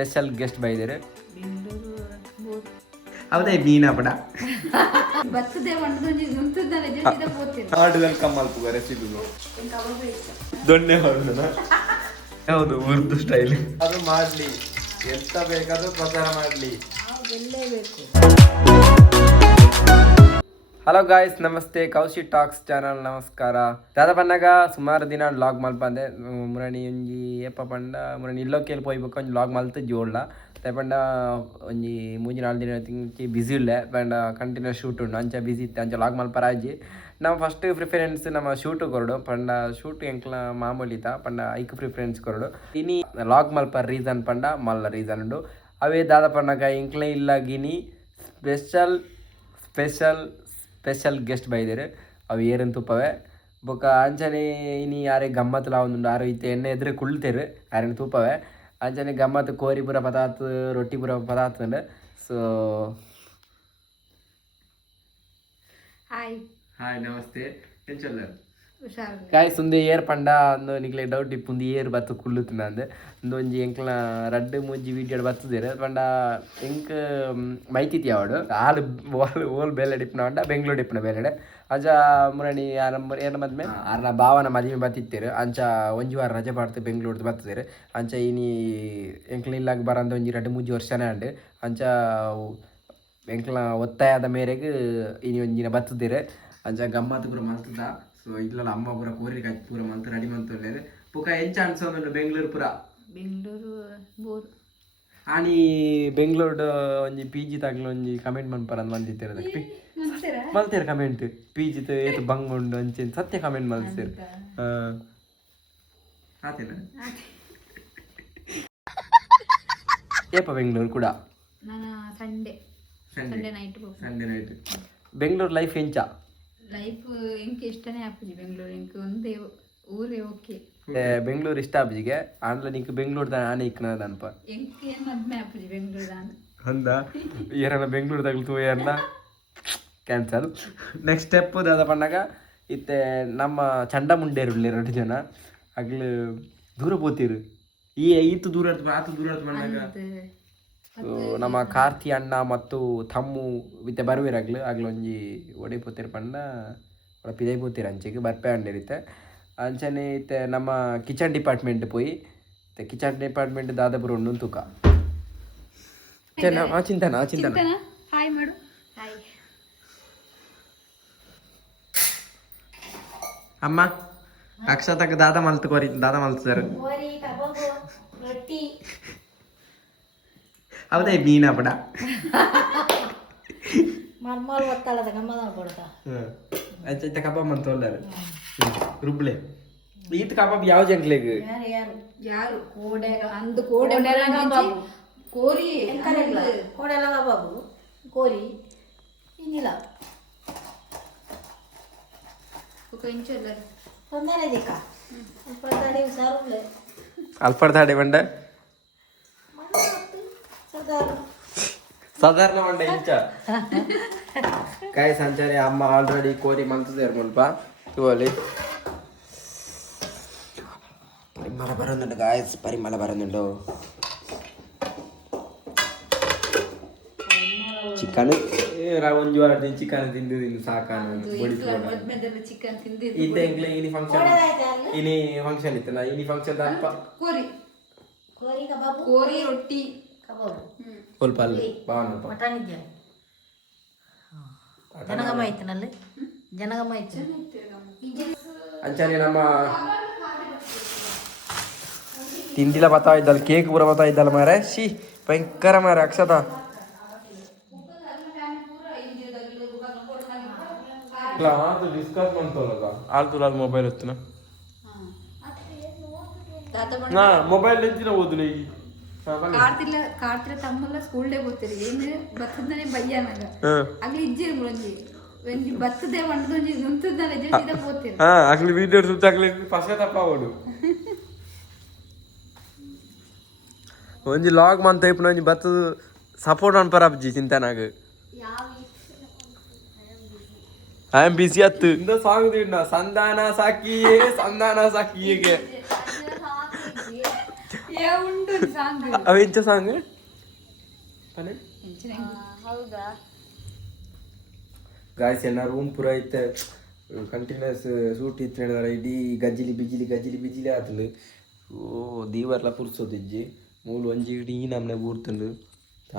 Special guest ಬೈದಿರು ಅವದೇ ಮೀನಪಡ welcome ಮಲ್ಪುಗ recipe ದೊಣ್ಣೆ ಹೊರಡನ ಹೌದು Urdu style ಅದು ಮಾಡ್ಲಿ ಎಂತ ಬೇಕಾದ್ರೂ ಪ್ರಚಾರ ಮಾಡ್ಲಿ. ಹಲೋ ಗಾಯ್ಸ್, ನಮಸ್ತೆ. ಕೌಶಿ ಟಾಕ್ಸ್ ಚಾನಲ್ ನಮಸ್ಕಾರ. ದಾದ ಪನ್ನಗ ಸುಮಾರು ದಿನ ವ್ಲಾಗ್ ಮಲ್ಪಂದೆ ಮುರಣಿ ಒಂಜಿ ಏಪ ಪಂಡ ಮುರಣಿ ಇಲ್ಲೋಕೇಲಿ ಪೋಯ್ಬೇಕು ಒಂಜಿ ವ್ಲಾಗ್ ಮಲ್ತು ಜೋಡ್ಲ ಪಂಡ ಒಂಜಿ 3-4 ದಿನ ತಿಂಕಿ ಬ್ಯುಸಿ ಇಲ್ಲೆ ಪಂಡ ಕಂಟಿನ್ಯೂಸ್ ಶೂಟ್ ಉಂಡು ಅಂಚ ಬ್ಯುಸಿ ಇತ್ತೆ ಅಂಚ ವ್ಲಾಗ್ ಮಲ್ಪರಾಜಿ. ನಾವು ಫಸ್ಟ್ ಪ್ರಿಫರೆನ್ಸ್ ನಮ್ಮ ಶೂಟ್ ಕೊರಡು ಪಂಡ ಶೂಟ್ ಎಂಕ್ಲ ಮಾಮೂಲಿತ ಪಂಡ ಐಕ್ ಪ್ರಿಫರೆನ್ಸ್ ಕೊರಡು ಇನಿ ವ್ಲಾಗ್ ಮಲ್ಪ ರೀಸನ್ ಪಂಡ ಮಲ್ಲ ರೀಸನ್ ಉಂಡು ಅವೇ ದಾದ ಪನ್ನಗ ಎಂಕ್ಲ ಇಲ್ಲ ಗಿನಿ ಸ್ಪೆಷಲ್ ಗೆಸ್ಟ್ ಬೈದೇರು ಅವು ಏರನ್ ತುಪ್ಪವೇ ಬೊಕ್ಕ ಅಂಚನೆ ಇನಿ ಯಾರೇ ಗಮ್ಮತ್ ಲಾವುಂಡು ಆರು ಇತ್ತೆ ಎಣ್ಣೆ ಎದುರು ಕುಳ್ತೇರು ಯಾರೇನು ತುಪ್ಪವೇ ಅಂಚನೆ ಗಮ್ಮತ್ ಕೋರಿ ಪೂರ ಪದಾರ್ಥ ರೊಟ್ಟಿ ಪೂರ ಪದಾರ್ಥ ಉಂಡು. ಸೊ ಹಾಯ್ ನಮಸ್ತೆ ಎಂಚಲ್ಲ ಕಾಯ್ ಸುಂದಿ ಏರ್ ಪಂಡ ಅಂದು ನಿಕ್ಲೆ ಡೌಟ್ ಇಪ್ಪುಂದು ಏರ್ ಬತ್ತು ಕುಳ್ಳುತ್ತಿನ ಅಂದೆ ಒಂದು ಒಂಜಿ ಎಂಕ್ಲ ರಡ್ಡು ಮೂಜಿ ವೀಡಿಯೋ ಬತ್ತದೇರು ಪಂಡ ಎಂಕ್ ಮೈತಿತಿ ಅವಡು ಹಾಲು ಓಲ್ ಬೇಲೆ ಡಿಪ್ನ ಪಂಡ ಬೆಂಗ್ಳೂರು ಡಿಪ್ನ ಬೇಲೆಡೆ ಅಂಚ ಮುರಣಿ ಏನ ಮದ್ಮೆ ಆರ್ನ ಭಾವನ ಮದುವೆ ಬತ್ತಿತ್ತೇರು ಅಂಚ ಒಂಜಿ ವಾರ ರಜೆ ಪಾಡ್ತು ಬೆಂಗ್ಳೂರ್ದು ಬತ್ತದೇರು ಅಂಚ ಇನಿ ಎಂಕ್ಲ ಇಲ್ಲಾಗ ಬರಂದ ಒಂಜಿ 2-3 ವರ್ಷನೇ ಅಂಡು ಅಂಚ ಎಂಕ್ಲ ಒತ್ತಾಯದ ಮೇರೆಗೆ ಇನಿ ಒಂಜಿನ ಬತ್ತದೇರು ಅಂಚ ಗಮ್ಮತ್ ಪೂರ ಮಲ್ತದ. ಸೊ ಇಲ್ಲಲ್ಲ ಅಮ್ಮ ಪೂರ ಕೋರಿ ಕಾಯ್ತು ಪೂರ ಮಂತ್ ರೆಡಿ ಮಂತೊಳ್ಳೆರು ಪುಕ ಎಂಚ ಅನ್ಸೋದು ಬೆಂಗ್ಳೂರು ಪೂರ ಬೋರ್ ಆನಿ ಬೆಂಗ್ಳೂರ್ಡು ಒಂಜಿ ಪಿ ಜಿ ತಗ್ಲ ಒಂಜಿ ಕಮೆಂಟ್ ಮನ್ಪರಂದು ಮಂದಿತ್ತೇರು ಅದಕ್ಕೆ ಮಲ್ತೇರು ಕಮೆಂಟ್ ಪಿ ಜಿ ಏತು ಬಂಗ್ ಉಂಡು ಅಂಚೆ ಸತ್ಯ ಕಮೆಂಟ್ ಮಲ್ತೇರು ಆತೇನ ಏಪ ಬೆಂಗ್ಳೂರು ಕೂಡ ಸಂಡೇ ನೈಟ್ ಬೆಂಗ್ಳೂರು ಲೈಫ್ ಎಂಚ ಲೈಫ್ ಎಂಕ್ ಇಷ್ಟನೇ ಆಪುಜಿ ಬೆಂಗ್ಳೂರು ಎಂಕ್ ಒಂದೇ ಊರೇ ಓಕೆ ಬೆಂಗ್ಳೂರು ಇಷ್ಟ ಆಪುಜಿಗೆ ಆಂಡ್ಲ ನಿಂಕ್ ಬೆಂಗ್ಳೂರು ದಾನ ಆನೆ ಇಕ್ಕನ ಅನ್ಪ ಎಂಕ್ ಏನ್ ಮದ್ಮೆ ಆಪುಜಿ ಬೆಂಗ್ಳೂರು ದಾನ ಅಂದ ಏರನ್ನ ಬೆಂಗ್ಳೂರು ತಗಲ್ತು ಏರನ್ನ ಕ್ಯಾನ್ಸಲ್. ನೆಕ್ಸ್ಟ್ ಸ್ಟೆಪ್ ದಾದ ಪಣ್ಣಾಗ ಇತ್ತೆ ನಮ್ಮ ಚಂಡ ಮುಂಡೇರು 2 ಜನ ಆಗ್ಲು ದೂರ ಪೋತೀರು ಈತು ದೂರ ಆತು ದೂರ ಪಣ್ಣಾಗ ನಮ್ಮ ಕಾರ್ತಿ ಅಣ್ಣ ಮತ್ತು ತಮ್ಮು ಇತ್ತೆ ಬರುವಿರಾಗ್ಲು ಆಗ್ಲು ಒಂಜಿ ಒಡೆ ಪೋತಿರು ಪಂಡ ಒಳ ಪಿದೈ ಪೋತಿರು ಅಂಚೆಗೆ ಬರ್ಪೆ ಅಂಡಿರುತ್ತೆ ಅಂಚನೆ ಇತ್ತೆ ನಮ್ಮ ಕಿಚನ್ ಡಿಪಾರ್ಟ್ಮೆಂಟ್ ಪೋಯಿ ಇತ್ತೆ ಕಿಚನ್ ಡಿಪಾರ್ಟ್ಮೆಂಟ್ ದಾದಾಪುರ ಉಂಡು ತೂಕ ಚಿಂತನ ಹಾಯ್ ಮಾಡು ಹಾಯ್ ಅಮ್ಮ ಅಕ್ಷತಕ್ಕೆ ದಾದ ಮಲ್ತಾರೆ ಅವದೇ ಮೀನಪಡ ಮರ್ಮಾಲ್ ಒತ್ತಳದ ಗಮ್ಮದ ಕೊಡ್ತಾ ಅಂಚ ಕಬಾಬ್ ಮಂತೊಳ್ಳಾರು ರುಬ್ಳೆ ಈತ ಕಬಾಬ್ ಯಾವ ಜಂಕ್ಲೆಗ್ ಯಾರು ಕೋಡೆ ಅಂದು ಕೋಡೆ ಕೋರಿ ಕೋಡೆಲ್ಲ ಕಬಾಬು ಕೋರಿ ಇನ್ನಿಲ್ಲ ತೊಂದರೆ ದಿಕ್ಕ ಅಲ್ಪಡ್ತಾಡೆ ಬಂಡ ಸಾಧಾರಣ ಮಂಡ ಇಂಚ ಕಾಯಿ ಸಂಚಾರಿ ಅಮ್ಮ ಆಲ್ರೆಡಿ ಕೋರಿ ಮಲ್ತದೇರು ಮುಲ್ಪ ಇವಲ್ಲಿ ಪರಿಮಳ ಬರೋದುಂಡು ಗಾಯಸ್ ಪರಿಮಳ ಬರೋದುಂಡು ಚಿಕನ್ ಒಂಜಿ ವಾರ ಚಿಕನ್ ತಿಂದು ಸಾಕಾನು ಇತ್ತೆ ಇನಿ ಫಂಕ್ಷನ್ ಇತ್ತು ನಾ ಇನಿ ಫಂಕ್ಷನ್ ಅಲ್ಪ ಕೋರಿ ರೊಟ್ಟಿ ಸ್ವಲ್ಪ ಅಲ್ಲಿ ಬಾವನ ಮಟನ್ ಇದೆಯಾ ಜನಗಮ್ಮ ಐತನಲ್ಲಿ ಜನಗಮ್ಮ ಐತೆ ಅಂಚನೆ ನಮ್ಮ ತಿಂಡಿಲ ಬತ್ತಾ ಇದ್ದಲ್ಲ ಕೇಕ್ ಪೂರ ಬತ್ತಾ ಇದ್ದಲ್ಲ ಮಾರೆ ಶಿ ಭಯಂಕರ ಮಾರೆ ಅಕ್ಷತ ಡಿಸ್ಕಸ್ ಮಾಡ್ತೋಲಗ ಆಲ್ತುಲಾಲ್ ಮೊಬೈಲ್ ಹೊತ್ತಿನ ನಾ ಮೊಬೈಲ್ ನಿಂತಿನ ಓದುನ ಈಗ ಕಾರ್ತಿಲ ತಮ್ಮಲ್ಲ ಸ್ಕೂಲ್ ಡೇ ಗೊತ್ತಿರಿ ಏನು ಬತ್ತದನೆ ಬಯ್ಯನಾಗ ಆಗ್ಲಿ ಇಜ್ಜಿರ್ ಮುಳಂಜಿ ಒಂಜಿ ಬತ್ತದೆ ಒಂದೊಂಜಿ ನುಂತದನೆ ಜೊತೆ ಹೋಗ್ತಿರಿ ಆಗ್ಲಿ ವಿಡಿಯೋ ಸುತ್ತ ಆಗ್ಲಿ ಪಸೆ ತಪ್ಪ ಓಡು ಒಂಜಿ ಲಾಗ್ ಮಂತ ಇಪ್ಪನ ಒಂಜಿ ಬತ್ತದ ಸಪೋರ್ಟ್ ಅನ್ಪರ ಅಪ್ಜಿ ಚಿಂತನಾಗ ಐ ಆಮ್ ಬಿಸಿ ಅತ್ತು ಇಂದ ಸಾಂಗ್ ತಿಂಡ ಸಂಧಾನ ಸಾಕಿಯೇ ಉಂಟು ಸಾಂಗ್ ಅವ ಎಂಚ ಸಾಂಗ್ ಹೌದಾ ಗಾಯ್ಸ್ ಎಲ್ಲ ರೂಮ್ ಪೂರ ಐತೆ ಕಂಟಿನ್ಯೂಸ್ ಸೂಟ್ ಇತ್ತು ಹೇಳಿದಾರೆ ಇಡೀ ಗಜ್ಜಿಲಿ ಬಿಜಿಲಿ ಆತಂದು ಓ ದೀವರ್ಲ ಪುರ್ಸೋದಿಜ್ಜಿ ಮೂಲು ಒಂಜಿ ಇಡೀ ನಮ್ಮನೆ ಊರ್ತಂಡು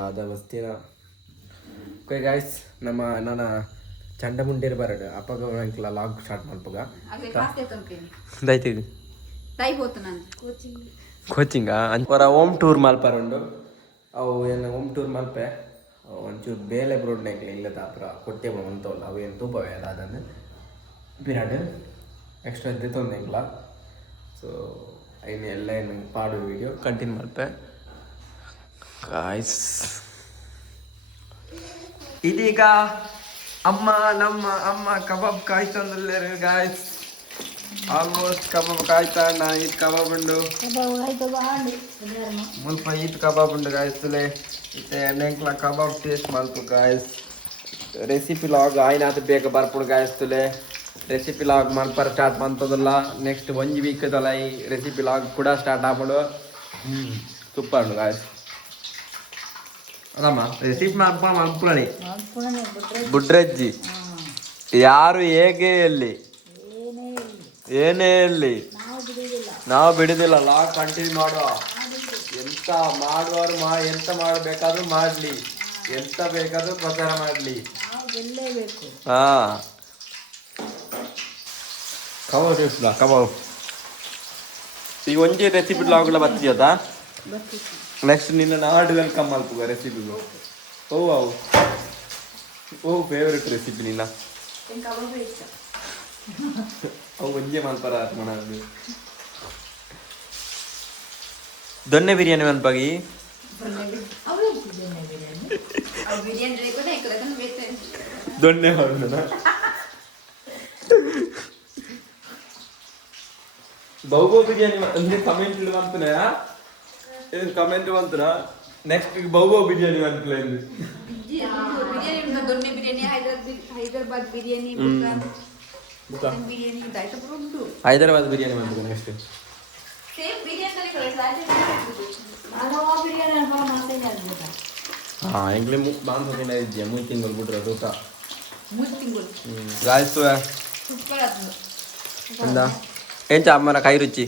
ಆದ ವಸ್ತಿನ ಓಕೆ ಗಾಯ್ಸ್ ನಮ್ಮ ನನ್ನ ಚಂಡ ಮುಂಡೇರು ಬರಡು ಅಪ್ಪಗ ಅಂಕಲ ಲಾಗ್ ಸ್ಟಾರ್ಟ್ ಮಾಡ್ಪಗ ದೈತಿ ಕೋಚಿಂಗ ಅವರ ಹೋಮ್ ಟೂರ್ ಮಲ್ಪರುಂಡು ಅವು ಏನು ಹೋಮ್ ಟೂರ್ ಮಲ್ಪೆ ಒಂಚೂರು ಬೇಲೆ ಬ್ರೋಡ್ನಾಗ್ಲಿ ಇಲ್ಲ ತಾಪುರ ಕೊಟ್ಟೆ ಅಂತವಲ್ಲ ಅವು ಏನು ತೂಪವೇ ಅಲ್ಲ ಅದನ್ನು ಬಿರಾಡ್ ಎಕ್ಸ್ಟ್ರಾ ಇದ್ದೆ ತೊಂದಿಲ್ಲ ಸೊ ಐನು ಎಲ್ಲ ಏನು ಪಾಡು ವಿಡಿಯೋ ಕಂಟಿನ್ಯೂ ಮಲ್ಪೆ ಗಾಯ್ಸ್ ಇದೀಗ ನಮ್ಮ ಅಮ್ಮ ಕಬಾಬ್ ಕಾಯ್ತಂದ್ರೆ ಗಾಯ್ಸ್ ಆಲ್ಮೋಸ್ಟ್ ಕಬಾಬ್ ಕಾಯ್ತಾ ನಾನು ಇದು ಕಬಾಬ್ ಉಂಡು ಮುಲ್ಪ ಇದು ಕಬಾಬ್ ಉಂಡು ಗಾಯ್ಸಲೆ ಮತ್ತೆ ಎಣ್ಣೆಂಕ್ಲ ಕಬಾಬ್ ಟೇಸ್ಟ್ ಮಾಡ್ತು ಗಾಯ್ಸ್ ರೆಸಿಪಿ ಲಾಗ್ ಆಯ್ನಾತ ಬೇಗ ಬರ್ಪುಡು ಗಾಯ್ಸ್ತಲೆ ರೆಸಿಪಿ ಲಾಗ್ ಮಲ್ಪರ ಸ್ಟಾರ್ಟ್ ಮಾಡ್ತದಲ್ಲ ನೆಕ್ಸ್ಟ್ ಒಂಜಿ ವೀಕದಲ್ಲ ಈ ರೆಸಿಪಿ ಲಾಗ್ ಕೂಡ ಸ್ಟಾರ್ಟ್ ಆಗ್ಬಿಡು ಸೂಪರ್ ಉಂಡು ಗಾಯ್ಸ್ ಅದಮ್ಮ ರೆಸಿಪಿ ಮಲ್ಪುಳನಿ ಬುಡ್ರಜ್ಜಿ ಯಾರು ಹೇಗೆ ಎಲ್ಲಿ ಏನೇ ಇರಲಿ ನಾವು ಬಿಡುದಿಲ್ಲ ಲಾಗ್ ಕಂಟಿನ್ಯೂ ಮಾಡುವ ಎಂತ ಮಾಡುವವರು ಎಂತ ಮಾಡಬೇಕಾದ್ರೂ ಮಾಡಲಿ ಎಂತ ಬೇಕಾದ್ರೂ ಪ್ರಚಾರ ಮಾಡಲಿ ಹಾ ಕಬಾಬ್ ಈ ಒಂಜಿ ರೆಸಿಪಿ ಲಾಗ್ಲ ಬತ್ತಿಯದ ನೆಕ್ಸ್ಟ್ ನಿನ್ನ ನಾಡು ವೆಲ್ಕಮ್ ಮಲ್ಪುಗ ರೆಸಿಪಿಗೂ ಓ ಫೇವ್ರೆಟ್ ರೆಸಿಪಿ ನಿನ್ನ ಅವು ಒಂಜೆ ಮಲ್ಪರ ಮನದು ದೊನ್ನೆ ಬಿರಿಯಾನಿ ಮಲ್ಪಾಗಿ ದೊನ್ನೆ ಹೊರನ ಬಹುಬೋ ಬಿರಿಯಾನಿ ಅಂದ್ರೆ ಕಮೆಂಟ್ ಬಂತನ ಏನು ಕಮೆಂಟ್ ಬಂತನ ನೆಕ್ಸ್ಟ್ ಬಹುಬೋ ಬಿರಿಯಾನಿ ಬಂತಲ ಎಂದು ದೊನ್ನೆ ಬಿರಿಯಾನಿ ಹೈದರಾಬಾದ್ ಬಿರಿಯಾನಿ ಬಿರಿಯಾನಿ ಉಂಟು ಹೈದರಾಬಾದ್ ಬಿರಿಯಾನಿ ಬಂತು ನೆಕ್ಸ್ಟ್ ಹಾಂ ಎಂಗ್ಲಿ ಬಾಂಧವ್ಯ ಇದೆಯಾ 3 ತಿಂಗಳು ಬಿಟ್ರೆ ಊಟ 3 ತಿಂಗಳು ಗಾಯ್ಸು ಎಂದ ಎಂಚ ಅಮ್ಮನ ಕೈ ರುಚಿ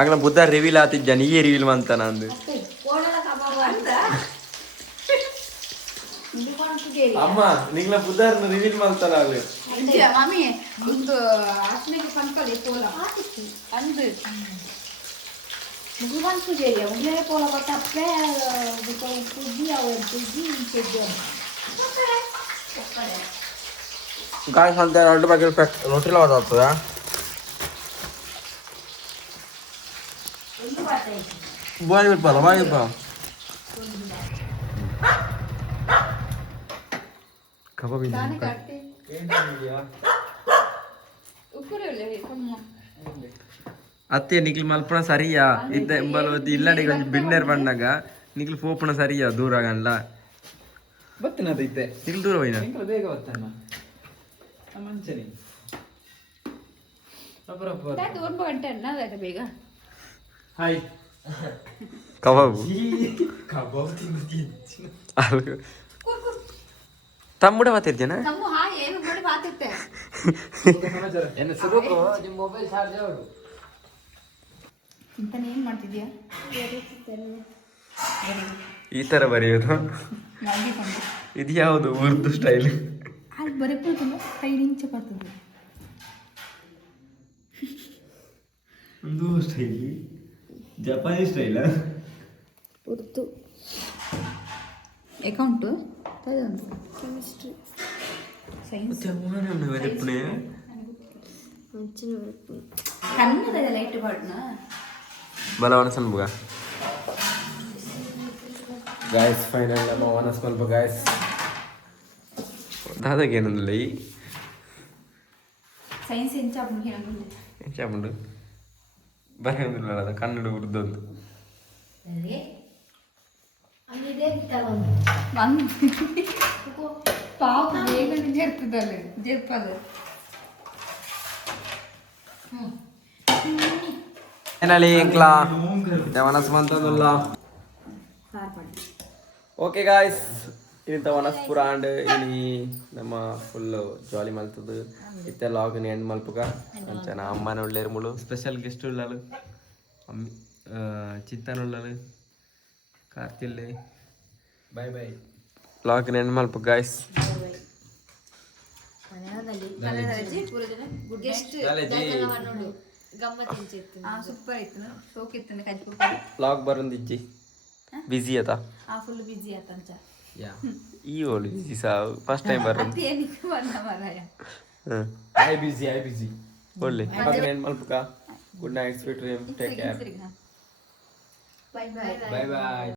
ಆಗ್ಲ ಬುದ್ಧ ರಿವೀಲ್ ಆತಿದ್ದ ನೀಯೇ ರಿವೀಲ್ ಅಂತ ನಂದು ಅಮ್ಮ ನಿಂಗ್ಲ ಬುದ್ಧಾರ್ನ ರಿವೀಲ್ ಮಾಡ್ತಾರ ಆಗ್ಲಿ ಮಾಮಿ ಒಂದು ಆಸ್ಮಿಗೆ ಪಂಕಲಿ ಪೋಲ ಅಂದು ಮುಗುವನ್ ಪೂಜೆಯ ಉಂಗ್ಲೆ ಪೋಲ ಕೊಟ್ಟಪ್ಪೆ ಪೂಜಿ ಅವ ಪೂಜಿ ಪೂಜಿ ಗಾಯ್ಸ್ ಅಂತ 2 ಪ್ಯಾಕೆಟ್ ರೊಟ್ಟಿ ಲಾಗ್ತದ ಬಾಯ್ ಬಿಡ್ಪ ಕಬಾಬ್ ಅತ್ತೆ ನಿಕ್ಲಿ ಮಲ್ಪಣ ಸರಿಯಾ ಇದ್ದ ಬಲವತಿ ಇಲ್ಲಡಿ ಕೊಂಚ ಬಿನ್ನೇರ್ ಬಂದಾಗ ನಿಕ್ಲಿ ಪೋಪಣ ಸರಿಯಾ ದೂರ ಆಗಲ್ಲ ಬತ್ತನದೈತೆ ನಿಕ್ಲಿ ದೂರ ಹೋಯ್ನ ಬೇಗ ಬತ್ತಣ್ಣ ಮಂಚನಿ ಒಂದು ಗಂಟೆ ಅನ್ನೋದಾಯ್ತು ಬೇಗ ಹಾಯ್ ಕಬಾಬ್ ಕಬಾಬ್ ತಿಂದಿ ತಮ್ಮುಡ ಮಾತಿರ್ತೀನ ನಮ್ಮ ಹಾಯ್ ಏನು ಮಾಡಿ ಮಾತಿರ್ತೆ ಸಮಾಚಾರ ಏನು ಸುಡುಕು ನಿಮ್ಮ ಮೊಬೈಲ್ ಚಾರ್ಜ್ ಅವರು ಇಂತಾನೆ ಏನು ಮಾಡ್ತಿದ್ಯಾ ಈ ತರ ಬರೆಯೋದು ಇದು ಯಾವುದು ಉರ್ದು ಸ್ಟೈಲ್ ಅಲ್ಲಿ ಬರಬೇಕು 5 ಇಂಚ್ ಬರ್ತದೆ ಒಂದು style Japanese style Urdu account chemistry science Kannada light ಬಾಡ್ನ ಬಲವನಸನ್ ಬುಗ ಗಾಯ್ಸ್ ಫೈನಲ್ ನಮ್ಮ ವನಸ್ ಮಲ್ಪ ಗಾಯ್ಸ್ ದಾದಾಗೇನಂದಿಲ್ಲ ಈ ಸೈನ್ಸ್ ಎಂಚಾಪುಂಡು ಎಂಚಾಪುಂಡು ಬರೆಯೊಂದಿಲ್ಲ ಅದ ಕನ್ನಡ ಉರ್ದೊಂದು ಪಾಪ ಬೇಗ ಜರ್ಪದಲ್ಲ ಜರ್ಪದ ಫೈನಲಿ ಎಂಕ್ಲಾ ವನಸ್ ಮಂತಂದುಲ್ಲ ಓಕೆ ಗಾಯ್ಸ್ ಇಂಥ ವನಸ್ ಪೂರ ಆಂಡ್ ಇನಿ ನಮ್ಮ ಫುಲ್ ಜಾಲಿ ಮಲ್ತದು ಇತ್ತೆ ಲಾಗ್ನ ಎಂಡ್ ಮಲ್ಪುಗ ಅಂಚನ ಅಮ್ಮನ ಒಳ್ಳೆರು ಮುಳು ಸ್ಪೆಷಲ್ ಗೆಸ್ಟ್ ಉಳ್ಳಲು ಅಮ್ಮಿ ಚಿತ್ತನ ಉಳ್ಳಲು ಕಾರ್ತಿಲ್ಲೆ ಬೈ ಬೈ ಲಾಗ್ನ ಎಂಡ್ ಮಲ್ಪುಗ ಗಾಯ್ಸ್ ಸೂಪರ್ ಇತ್ತು ಶೋಕ್ ಇತ್ತು ಕಜ್ಪುರ ಲಾಗ್ ಬರೊಂದಿಜ್ಜಿ ಬಿಸಿ ಅತ ಫುಲ್ ಬಿಜಿ ಆತಂಚ ಯಾ ಈ ಓಳು ಬಿಸಿ ಸಾ ಫಸ್ಟ್ ಟೈಮ್ ಬರೋದು ಅದೇ ಏನಿಕ್ಕೆ ಬಂದ ಮಾರಾಯ ಐ ಬಿಸಿ ಒಳ್ಳೆ ಎಂಡ್ ಮಲ್ಪುಗ good night sweet dream take care bye bye bye by